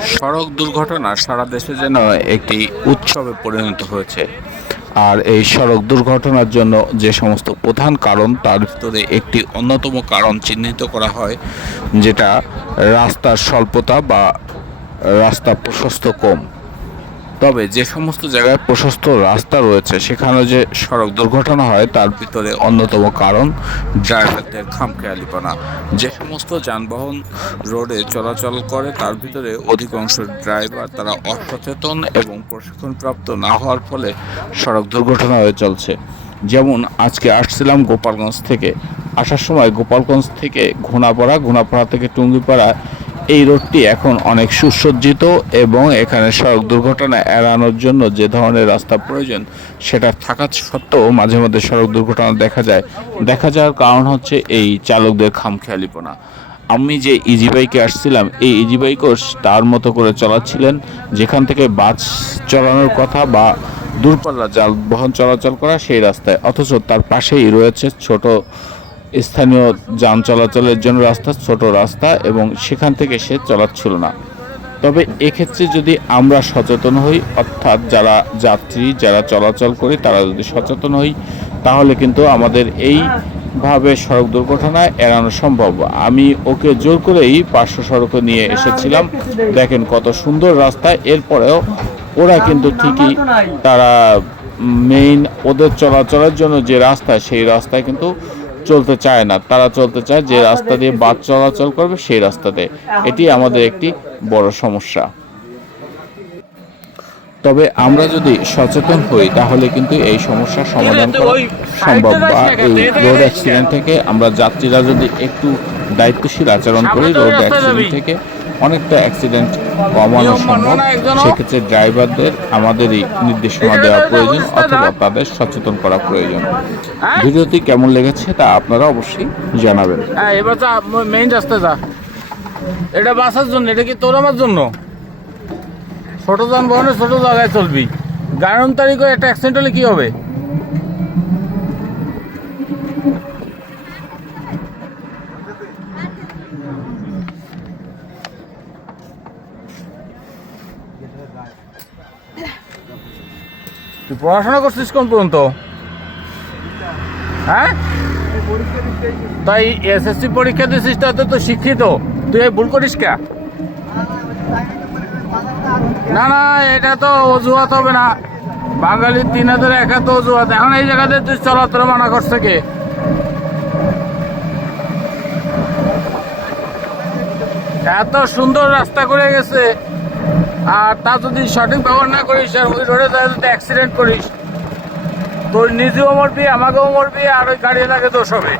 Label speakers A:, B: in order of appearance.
A: সড়ক দুর্ঘটনা সারা দেশে যেন একটি উৎসবে পরিণত হয়েছে। আর এই সড়ক দুর্ঘটনার জন্য যে সমস্ত প্রধান কারণ, তার ভিতরে একটি অন্যতম কারণ চিহ্নিত করা হয়, যেটা রাস্তার স্বল্পতা বা রাস্তা প্রশস্ত কম। তবে যে সমস্ত জায়গায় প্রশস্ত রাস্তা রয়েছে, সেখানে যে সড়ক দুর্ঘটনা হয়, তার ভিতরে অন্যতম কারণ ড্রাইভারদের খামখেয়ালিপনা। যে সমস্ত যানবাহন রোডে চলাচল করে, তার ভিতরে অধিকাংশ ড্রাইভার তারা অসচেতন এবং প্রশিক্ষণপ্রাপ্ত না হওয়ার ফলে সড়ক দুর্ঘটনা হয়ে চলছে। যেমন, আজকে আসছিলাম গোপালগঞ্জ থেকে। আসার সময় গোপালগঞ্জ থেকে ঘোনাপাড়া ঘোনাপাড়া থেকে টুঙ্গিপাড়া এই রোডটি এখন অনেক সুসজ্জিত এবং এখানে সড়ক দুর্ঘটনা এড়ানোর জন্য যে ধরনের রাস্তা প্রয়োজন, সেটা থাকা সত্ত্বেও মাঝে মধ্যে সড়ক দুর্ঘটনা দেখা যায়। দেখা যাওয়ার কারণ হচ্ছে এই চালকদের খামখেয়ালিপনা। আমি যে ইজি বাইকে আসছিলাম, এই ইজি বাইকও তার মতো করে চলাচ্ছিলেন, যেখান থেকে বাস চালানোর কথা বা দূরপাল্লা যানবাহন চলাচল করা সেই রাস্তায়। অথচ তার পাশেই রয়েছে ছোট স্থানীয় যান চলাচলের জন্য রাস্তা ছোট রাস্তা এবং সেখান থেকে সে চলাচ্ছিল না। তবে এক্ষেত্রে যদি আমরা সচেতন হই, অর্থাৎ যারা যাত্রী, যারা চলাচল করি, তারা যদি সচেতন হই, তাহলে কিন্তু আমাদের এইভাবে সড়ক দুর্ঘটনা এড়ানো সম্ভব। আমি ওকে জোর করেই পার্শ্ব সড়কে নিয়ে এসেছিলাম। দেখেন কত সুন্দর রাস্তা। এরপরেও ওরা কিন্তু ঠিকই তারা মেইন ওদের চলাচলের জন্য যে রাস্তা, সেই রাস্তায় কিন্তু চলতে চায় না। তারা চলতে চায় যে রাস্তা দিয়ে বাস চলাচল করবে সেই রাস্তাতে। এটি আমাদের একটি বড় সমস্যা। তবে আমরা যদি সচেতন হই তাহলে কিন্তু এই সমস্যার সমাধান করা সম্ভব। বা এই রোড অ্যাক্সিডেন্ট থেকে আমরা যাত্রীরা যদি একটু দায়িত্বশীল আচরণ করি রোড অ্যাক্সিডেন্ট থেকে অনেকটা অ্যাক্সিডেন্ট কমানো সম্ভব। সেক্ষেত্রে ড্রাইভারদের আমাদেরই নির্দেশনা দেওয়া প্রয়োজন অথবা তাদের সচেতন করা প্রয়োজন। ভিডিওটি কেমন লেগেছে তা আপনারা অবশ্যই জানাবেন।
B: হ্যাঁ এবার যা মেইন রাস্তা যা। এটা বাসার জন্য এটা কি তোর আমার জন্য? ছোট যানবাহনে ছোট জায়গায় চলবি। গায়ন তারিখে একটা অ্যাক্সিডেন্ট হলে কি হবে? তুই পড়াশোনা করছিস কোন পর্যন্ত? হ্যাঁ? তাই এসএসসি পরীক্ষা দিছিস, তাতে তো শিক্ষিত। তুই ভুল করিস কে? না না, এটা তো অজুহাত হবে না। বাঙালির তিন হাজার একা তো অজুহাত। এখন এই জায়গাতে তুই চলাচল মানা করছে কে? এত সুন্দর রাস্তা করে গেছে। আর তা যদি সঠিক ব্যবহার না করিস, আর ওই রোডে যদি অ্যাক্সিডেন্ট করিস। তোর নিজেও মরবি, আমাকেও মরবি, আর ওই গাড়ি লাগে দোষ হবে।